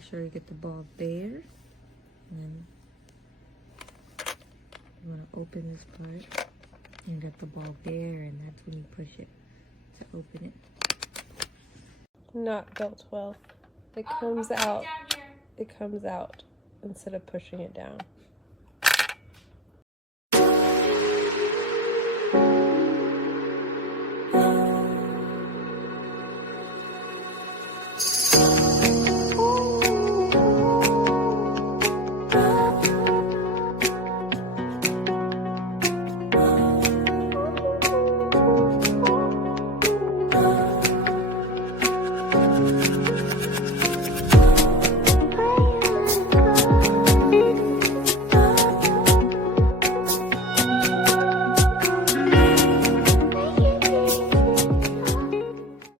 make sure you get the ball there. And then you want to open this part. And get the ball there, and that's when you push it to open it. Not built well. It comes out. It comes out instead of pushing it down.